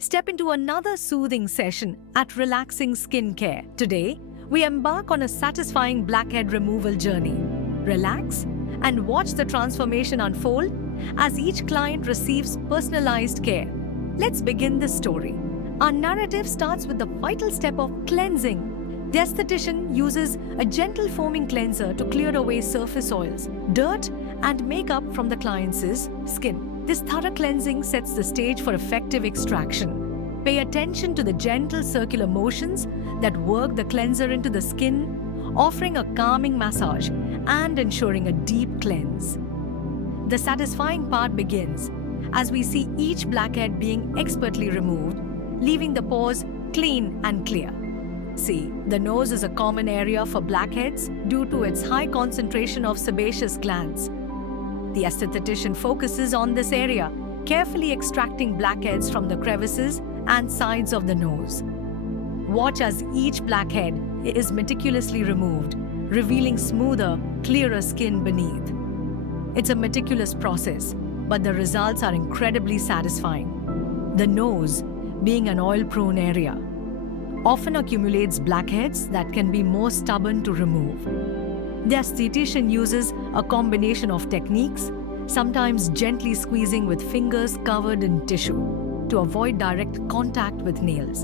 Step into another soothing session at Relaxing Skincare. Today, we embark on a satisfying blackhead removal journey. Relax and watch the transformation unfold as each client receives personalized care. Let's begin the story. Our narrative starts with the vital step of cleansing. The esthetician uses a gentle foaming cleanser to clear away surface oils, dirt, and makeup from the client's skin. This thorough cleansing sets the stage for effective extraction. Pay attention to the gentle circular motions that work the cleanser into the skin, offering a calming massage and ensuring a deep cleanse. The satisfying part begins as we see each blackhead being expertly removed, leaving the pores clean and clear. See, the nose is a common area for blackheads due to its high concentration of sebaceous glands. The esthetician focuses on this area, carefully extracting blackheads from the crevices and sides of the nose. Watch as each blackhead is meticulously removed, revealing smoother, clearer skin beneath. It's a meticulous process, but the results are incredibly satisfying. The nose, being an oil-prone area, often accumulates blackheads that can be more stubborn to remove. The esthetician uses a combination of techniques, sometimes gently squeezing with fingers covered in tissue to avoid direct contact with nails,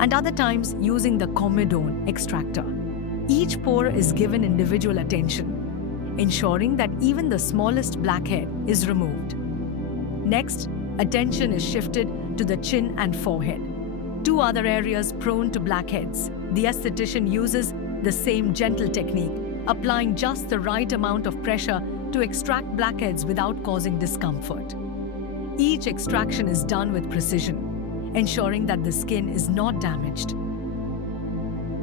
and other times using the comedone extractor. Each pore is given individual attention, ensuring that even the smallest blackhead is removed. Next, attention is shifted to the chin and forehead, two other areas prone to blackheads. The esthetician uses the same gentle technique, applying just the right amount of pressure to extract blackheads without causing discomfort. Each extraction is done with precision, ensuring that the skin is not damaged.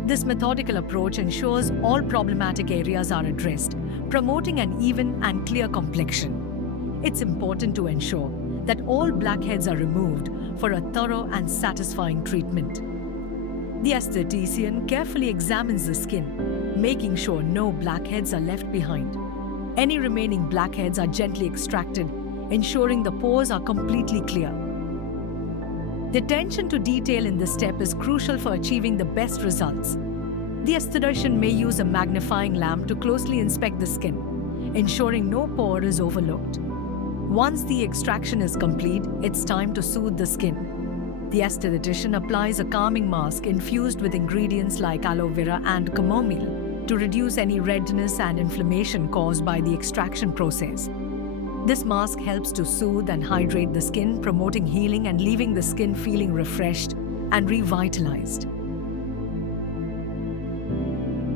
This methodical approach ensures all problematic areas are addressed, promoting an even and clear complexion. It's important to ensure that all blackheads are removed for a thorough and satisfying treatment. The esthetician carefully examines the skin, making sure no blackheads are left behind. Any remaining blackheads are gently extracted, ensuring the pores are completely clear. The attention to detail in this step is crucial for achieving the best results. The esthetician may use a magnifying lamp to closely inspect the skin, ensuring no pore is overlooked. Once the extraction is complete, it's time to soothe the skin. The esthetician applies a calming mask infused with ingredients like aloe vera and chamomile to reduce any redness and inflammation caused by the extraction process. This mask helps to soothe and hydrate the skin, promoting healing and leaving the skin feeling refreshed and revitalized.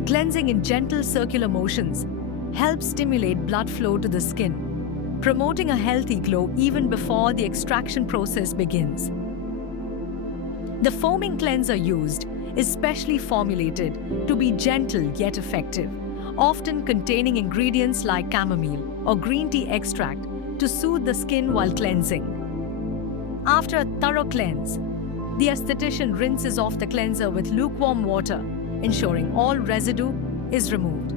Cleansing in gentle circular motions helps stimulate blood flow to the skin, promoting a healthy glow even before the extraction process begins. The foaming cleanser used is specially formulated to be gentle yet effective, often containing ingredients like chamomile or green tea extract to soothe the skin while cleansing. After a thorough cleanse, the esthetician rinses off the cleanser with lukewarm water, ensuring all residue is removed.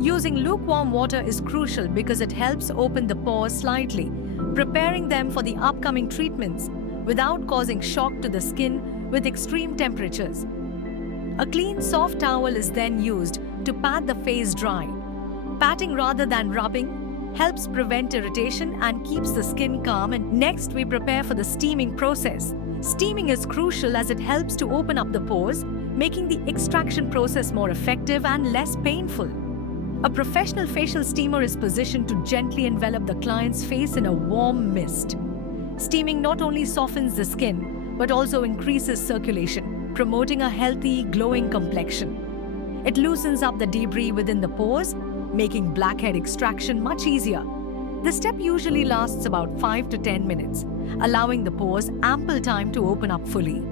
Using lukewarm water is crucial because it helps open the pores slightly, preparing them for the upcoming treatments without causing shock to the skin with extreme temperatures. A clean, soft towel is then used to pat the face dry. Patting rather than rubbing helps prevent irritation and keeps the skin calm. And next, we prepare for the steaming process. Steaming is crucial as it helps to open up the pores, making the extraction process more effective and less painful. A professional facial steamer is positioned to gently envelop the client's face in a warm mist. Steaming not only softens the skin, but also increases circulation, promoting a healthy, glowing complexion. It loosens up the debris within the pores, making blackhead extraction much easier. This step usually lasts about 5 to 10 minutes, allowing the pores ample time to open up fully.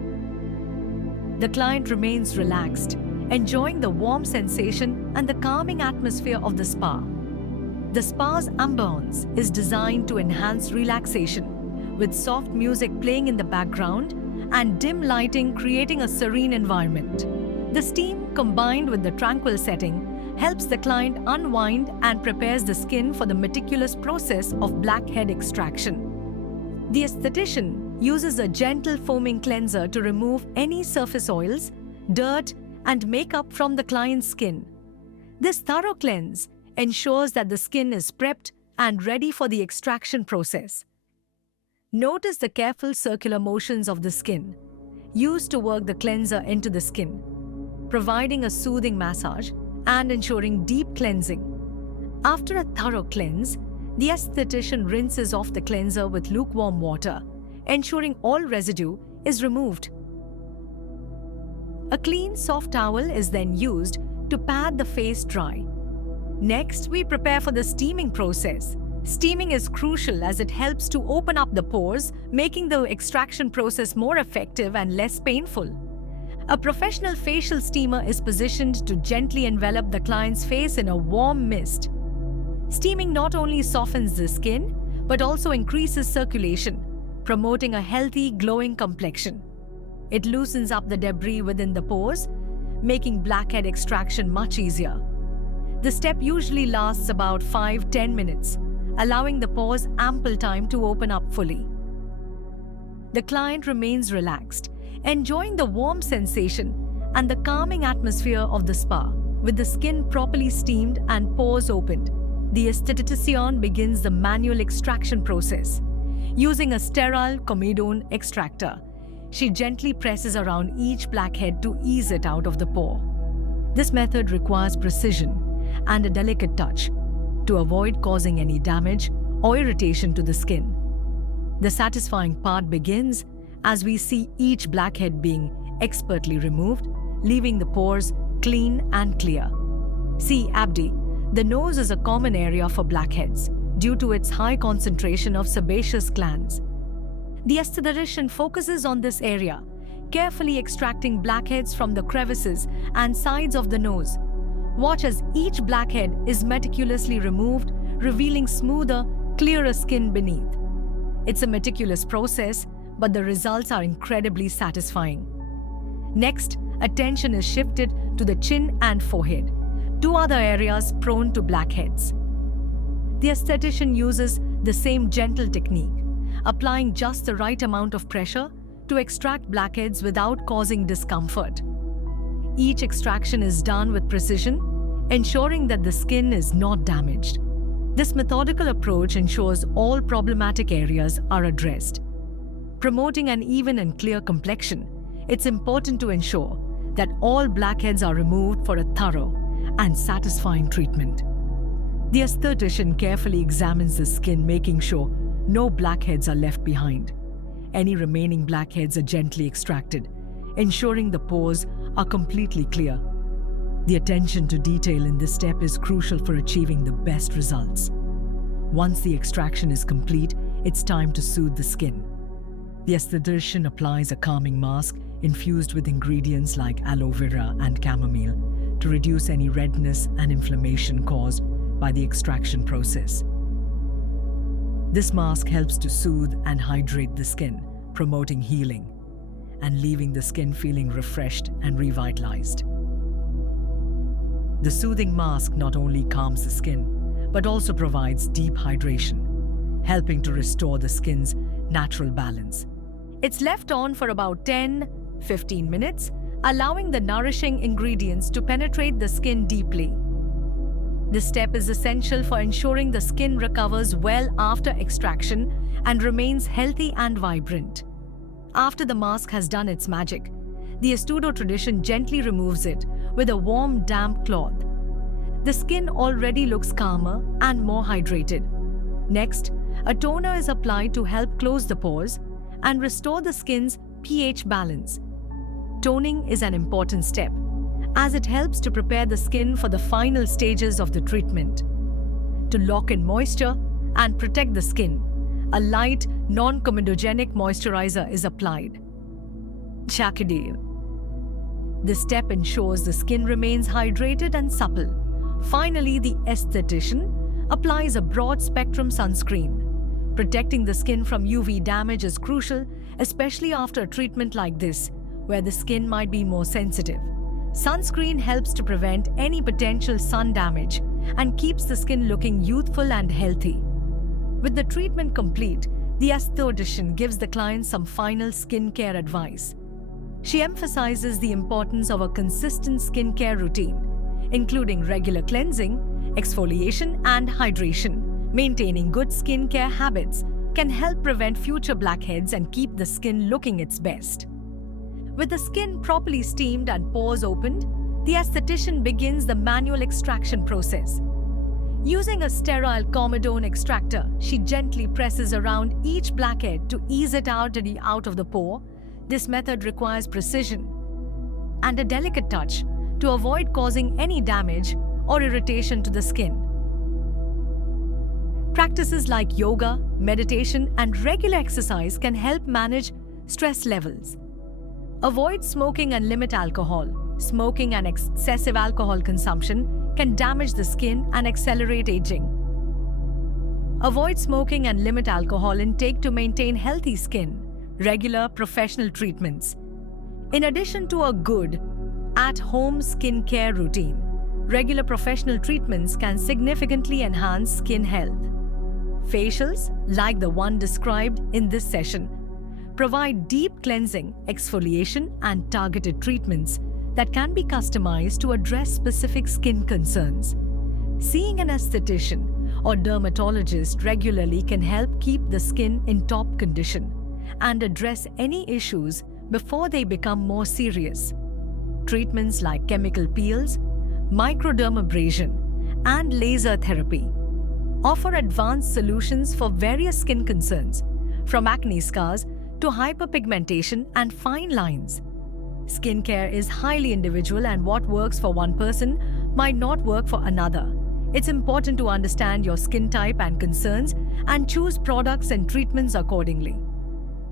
The client remains relaxed, enjoying the warm sensation and the calming atmosphere of the spa. The spa's ambience is designed to enhance relaxation, with soft music playing in the background and dim lighting creating a serene environment. The steam, combined with the tranquil setting, helps the client unwind and prepares the skin for the meticulous process of blackhead extraction. The esthetician uses a gentle foaming cleanser to remove any surface oils, dirt, and makeup from the client's skin. This thorough cleanse ensures that the skin is prepped and ready for the extraction process. Notice the careful circular motions of the skin, used to work the cleanser into the skin, providing a soothing massage and ensuring deep cleansing. After a thorough cleanse, the esthetician rinses off the cleanser with lukewarm water, ensuring all residue is removed. A clean, soft towel is then used to pad the face dry. Next, we prepare for the steaming process. Steaming is crucial as it helps to open up the pores, making the extraction process more effective and less painful. A professional facial steamer is positioned to gently envelop the client's face in a warm mist. Steaming not only softens the skin, but also increases circulation, promoting a healthy, glowing complexion. It loosens up the debris within the pores, making blackhead extraction much easier. The step usually lasts about 5-10 minutes, allowing the pores ample time to open up fully. The client remains relaxed, enjoying the warm sensation and the calming atmosphere of the spa. With the skin properly steamed and pores opened, the esthetician begins the manual extraction process. Using a sterile comedone extractor, she gently presses around each blackhead to ease it out of the pore. This method requires precision and a delicate touch to avoid causing any damage or irritation to the skin. The satisfying part begins as we see each blackhead being expertly removed, leaving the pores clean and clear. See, Abdi, the nose is a common area for blackheads due to its high concentration of sebaceous glands. The esthetician focuses on this area, carefully extracting blackheads from the crevices and sides of the nose. Watch as each blackhead is meticulously removed, revealing smoother, clearer skin beneath. It's a meticulous process, but the results are incredibly satisfying. Next, attention is shifted to the chin and forehead, two other areas prone to blackheads. The esthetician uses the same gentle technique, applying just the right amount of pressure to extract blackheads without causing discomfort. Each extraction is done with precision, ensuring that the skin is not damaged. This methodical approach ensures all problematic areas are addressed. Promoting an even and clear complexion, it's important to ensure that all blackheads are removed for a thorough and satisfying treatment. The esthetician carefully examines the skin, making sure no blackheads are left behind. Any remaining blackheads are gently extracted, ensuring the pores are completely clear. The attention to detail in this step is crucial for achieving the best results. Once the extraction is complete, it's time to soothe the skin. The esthetician applies a calming mask infused with ingredients like aloe vera and chamomile to reduce any redness and inflammation caused by the extraction process. This mask helps to soothe and hydrate the skin, promoting healing and leaving the skin feeling refreshed and revitalized. The soothing mask not only calms the skin, but also provides deep hydration, helping to restore the skin's natural balance. It's left on for about 10-15 minutes, allowing the nourishing ingredients to penetrate the skin deeply. This step is essential for ensuring the skin recovers well after extraction and remains healthy and vibrant. After the mask has done its magic, the Estudo tradition gently removes it with a warm, damp cloth. The skin already looks calmer and more hydrated. Next, a toner is applied to help close the pores and restore the skin's pH balance. Toning is an important step, as it helps to prepare the skin for the final stages of the treatment. To lock in moisture and protect the skin, a light, non-comedogenic moisturizer is applied. Chakadil. This step ensures the skin remains hydrated and supple. Finally, the esthetician applies a broad-spectrum sunscreen. Protecting the skin from UV damage is crucial, especially after a treatment like this, where the skin might be more sensitive. Sunscreen helps to prevent any potential sun damage and keeps the skin looking youthful and healthy. With the treatment complete, the aesthetician gives the client some final skincare advice. She emphasizes the importance of a consistent skincare routine, including regular cleansing, exfoliation, and hydration. Maintaining good skincare habits can help prevent future blackheads and keep the skin looking its best. With the skin properly steamed and pores opened, the aesthetician begins the manual extraction process. Using a sterile comedone extractor, she gently presses around each blackhead to ease it out of the pore. This method requires precision and a delicate touch to avoid causing any damage or irritation to the skin. Practices like yoga, meditation, and regular exercise can help manage stress levels. Avoid smoking and limit alcohol. Smoking and excessive alcohol consumption can damage the skin and accelerate aging. Avoid smoking and limit alcohol intake to maintain healthy skin. Regular professional treatments. In addition to a good, at-home skincare routine, regular professional treatments can significantly enhance skin health. Facials, like the one described in this session, provide deep cleansing, exfoliation, and targeted treatments that can be customized to address specific skin concerns. Seeing an aesthetician or dermatologist regularly can help keep the skin in top condition and address any issues before they become more serious. Treatments like chemical peels, microdermabrasion, and laser therapy offer advanced solutions for various skin concerns, from acne scars to hyperpigmentation and fine lines. Skincare is highly individual, and what works for one person might not work for another. It's important to understand your skin type and concerns and choose products and treatments accordingly.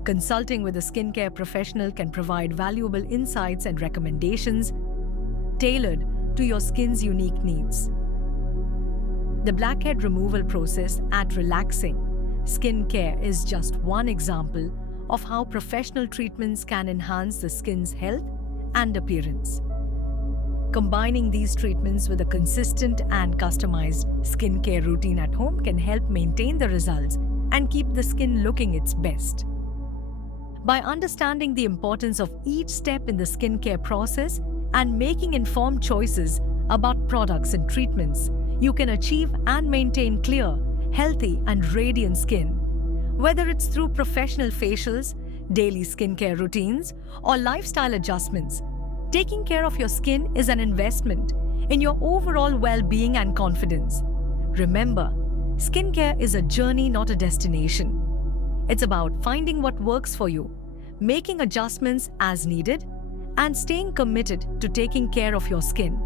Consulting with a skincare professional can provide valuable insights and recommendations tailored to your skin's unique needs. The blackhead removal process at Relaxing Skincare is just one example of how professional treatments can enhance the skin's health and appearance. Combining these treatments with a consistent and customized skincare routine at home can help maintain the results and keep the skin looking its best. By understanding the importance of each step in the skincare process and making informed choices about products and treatments, you can achieve and maintain clear, healthy, and radiant skin. Whether it's through professional facials, daily skincare routines, or lifestyle adjustments, taking care of your skin is an investment in your overall well-being and confidence. Remember, skincare is a journey, not a destination. It's about finding what works for you, making adjustments as needed, and staying committed to taking care of your skin.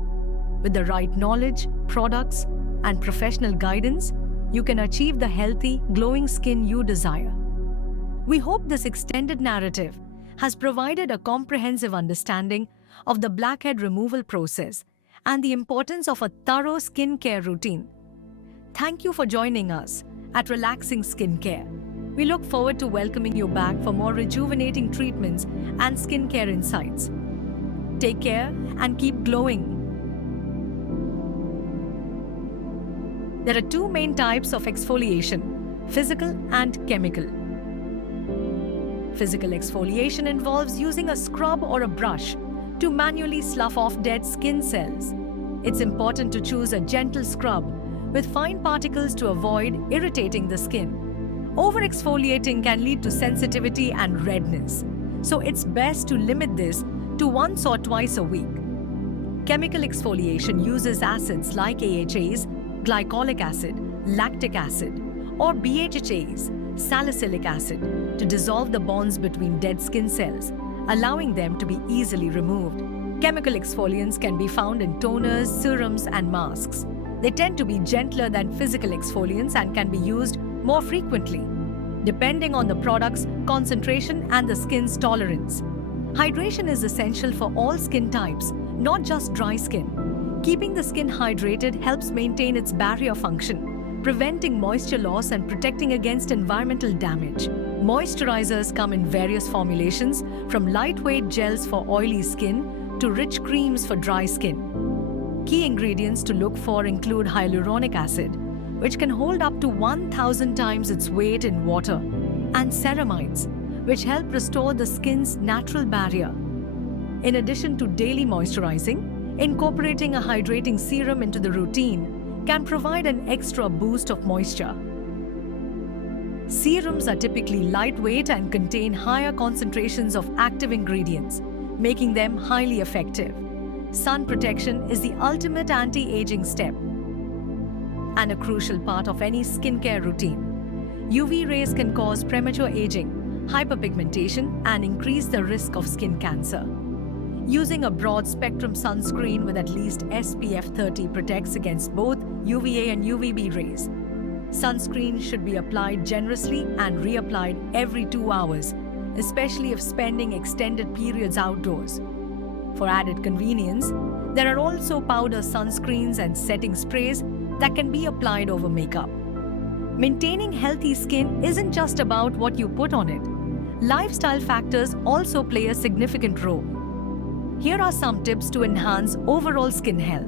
With the right knowledge, products, and professional guidance, you can achieve the healthy, glowing skin you desire. We hope this extended narrative has provided a comprehensive understanding of the blackhead removal process and the importance of a thorough skincare routine. Thank you for joining us at Relaxing Skincare. We look forward to welcoming you back for more rejuvenating treatments and skincare insights. Take care and keep glowing. There are two main types of exfoliation: physical and chemical. Physical exfoliation involves using a scrub or a brush to manually slough off dead skin cells. It's important to choose a gentle scrub with fine particles to avoid irritating the skin. Over-exfoliating can lead to sensitivity and redness, so it's best to limit this to once or twice a week. Chemical exfoliation uses acids like AHAs, glycolic acid, lactic acid, or BHAs, salicylic acid, to dissolve the bonds between dead skin cells, allowing them to be easily removed. Chemical exfoliants can be found in toners, serums, and masks. They tend to be gentler than physical exfoliants and can be used more frequently, depending on the product's concentration and the skin's tolerance. Hydration is essential for all skin types, not just dry skin. Keeping the skin hydrated helps maintain its barrier function, preventing moisture loss and protecting against environmental damage. Moisturizers come in various formulations, from lightweight gels for oily skin to rich creams for dry skin. Key ingredients to look for include hyaluronic acid, which can hold up to 1,000 times its weight in water, and ceramides, which help restore the skin's natural barrier. In addition to daily moisturizing, incorporating a hydrating serum into the routine can provide an extra boost of moisture. Serums are typically lightweight and contain higher concentrations of active ingredients, making them highly effective. Sun protection is the ultimate anti-aging step and a crucial part of any skincare routine. UV rays can cause premature aging, hyperpigmentation, and increase the risk of skin cancer. Using a broad-spectrum sunscreen with at least SPF 30 protects against both UVA and UVB rays. Sunscreen should be applied generously and reapplied every 2 hours, especially if spending extended periods outdoors. For added convenience, there are also powder sunscreens and setting sprays that can be applied over makeup. Maintaining healthy skin isn't just about what you put on it. Lifestyle factors also play a significant role. Here are some tips to enhance overall skin health.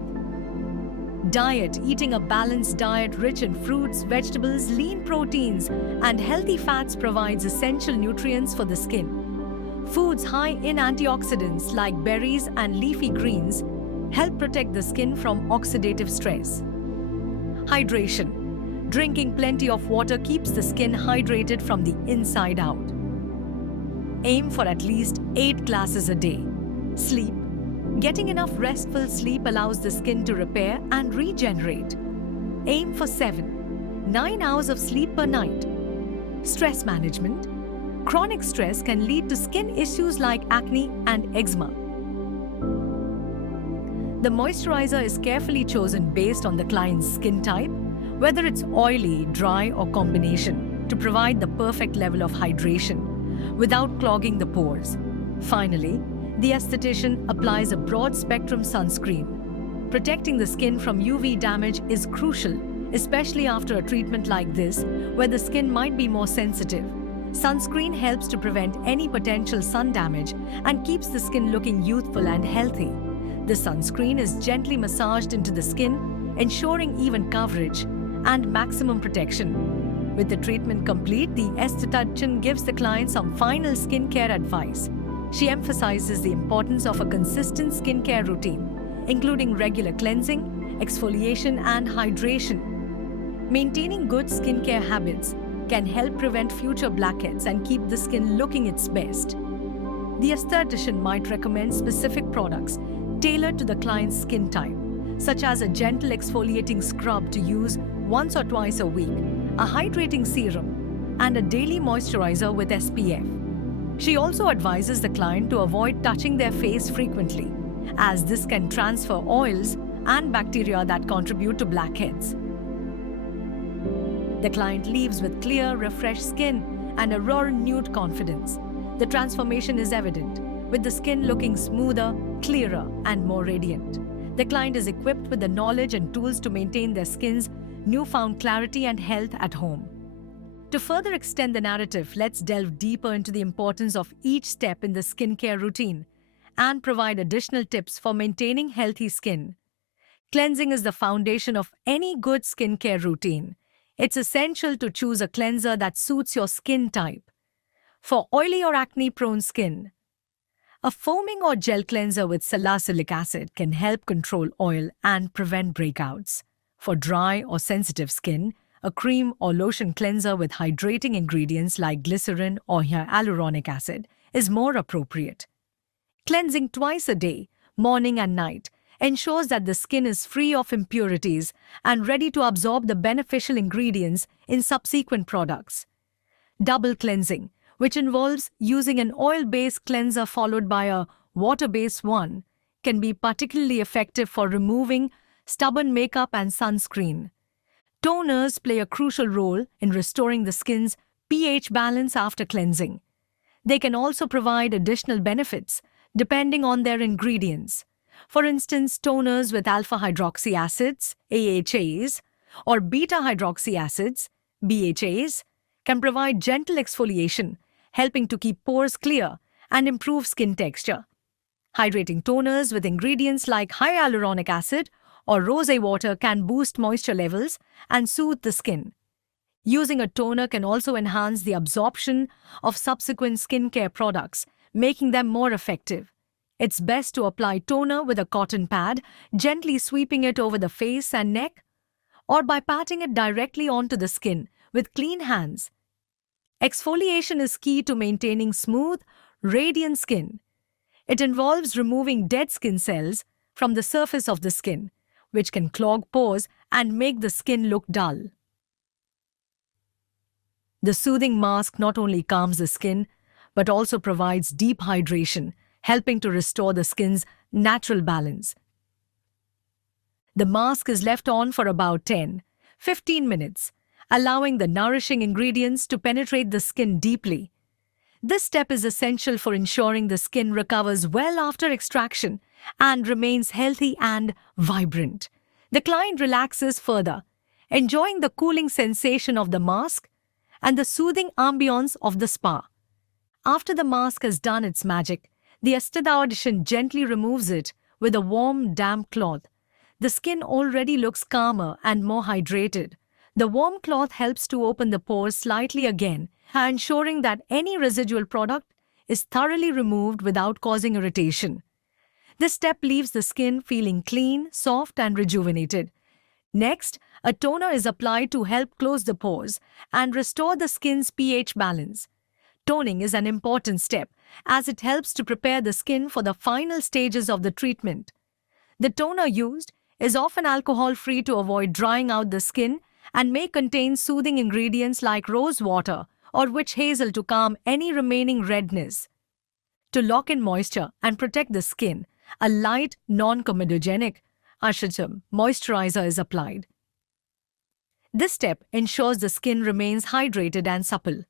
Diet. Eating a balanced diet rich in fruits, vegetables, lean proteins, and healthy fats provides essential nutrients for the skin. Foods high in antioxidants like berries and leafy greens help protect the skin from oxidative stress. Hydration. Drinking plenty of water keeps the skin hydrated from the inside out. Aim for at least 8 glasses a day. Sleep. Getting enough restful sleep allows the skin to repair and regenerate. Aim for 7-9 hours of sleep per night. Stress management. Chronic stress can lead to skin issues like acne and eczema. The moisturizer is carefully chosen based on the client's skin type, whether it's oily, dry, or combination, to provide the perfect level of hydration without clogging the pores. Finally, the esthetician applies a broad-spectrum sunscreen. Protecting the skin from UV damage is crucial, especially after a treatment like this, where the skin might be more sensitive. Sunscreen helps to prevent any potential sun damage and keeps the skin looking youthful and healthy. The sunscreen is gently massaged into the skin, ensuring even coverage and maximum protection. With the treatment complete, the esthetician gives the client some final skincare advice. She emphasizes the importance of a consistent skincare routine, including regular cleansing, exfoliation, and hydration. Maintaining good skincare habits can help prevent future blackheads and keep the skin looking its best. The esthetician might recommend specific products tailored to the client's skin type, such as a gentle exfoliating scrub to use once or twice a week, a hydrating serum, and a daily moisturizer with SPF. She also advises the client to avoid touching their face frequently, as this can transfer oils and bacteria that contribute to blackheads. The client leaves with clear, refreshed skin and a renewed confidence. The transformation is evident, with the skin looking smoother, clearer, and more radiant. The client is equipped with the knowledge and tools to maintain their skin's newfound clarity and health at home. To further extend the narrative, let's delve deeper into the importance of each step in the skincare routine and provide additional tips for maintaining healthy skin. Cleansing is the foundation of any good skincare routine. It's essential to choose a cleanser that suits your skin type. For oily or acne-prone skin, a foaming or gel cleanser with salicylic acid can help control oil and prevent breakouts. For dry or sensitive skin, a cream or lotion cleanser with hydrating ingredients like glycerin or hyaluronic acid is more appropriate. Cleansing twice a day, morning and night, ensures that the skin is free of impurities and ready to absorb the beneficial ingredients in subsequent products. Double cleansing, which involves using an oil-based cleanser followed by a water-based one, can be particularly effective for removing stubborn makeup and sunscreen. Toners play a crucial role in restoring the skin's pH balance after cleansing. They can also provide additional benefits depending on their ingredients. For instance, toners with alpha-hydroxy acids, AHAs, or beta-hydroxy acids, BHAs, can provide gentle exfoliation, helping to keep pores clear and improve skin texture. Hydrating toners with ingredients like hyaluronic acid or rosé water can boost moisture levels and soothe the skin. Using a toner can also enhance the absorption of subsequent skincare products, making them more effective. It's best to apply toner with a cotton pad, gently sweeping it over the face and neck, or by patting it directly onto the skin with clean hands. Exfoliation is key to maintaining smooth, radiant skin. It involves removing dead skin cells from the surface of the skin, which can clog pores and make the skin look dull. The soothing mask not only calms the skin, but also provides deep hydration, helping to restore the skin's natural balance. The mask is left on for about 10-15 minutes, allowing the nourishing ingredients to penetrate the skin deeply. This step is essential for ensuring the skin recovers well after extraction and remains healthy and vibrant. The client relaxes further, enjoying the cooling sensation of the mask and the soothing ambience of the spa. After the mask has done its magic, the esthetician gently removes it with a warm, damp cloth. The skin already looks calmer and more hydrated. The warm cloth helps to open the pores slightly again, ensuring that any residual product is thoroughly removed without causing irritation. This step leaves the skin feeling clean, soft, and rejuvenated. Next, a toner is applied to help close the pores and restore the skin's pH balance. Toning is an important step as it helps to prepare the skin for the final stages of the treatment. The toner used is often alcohol-free to avoid drying out the skin and may contain soothing ingredients like rose water or witch hazel to calm any remaining redness. To lock in moisture and protect the skin, a light, non-comedogenic Ashwagandha moisturizer is applied. This step ensures the skin remains hydrated and supple.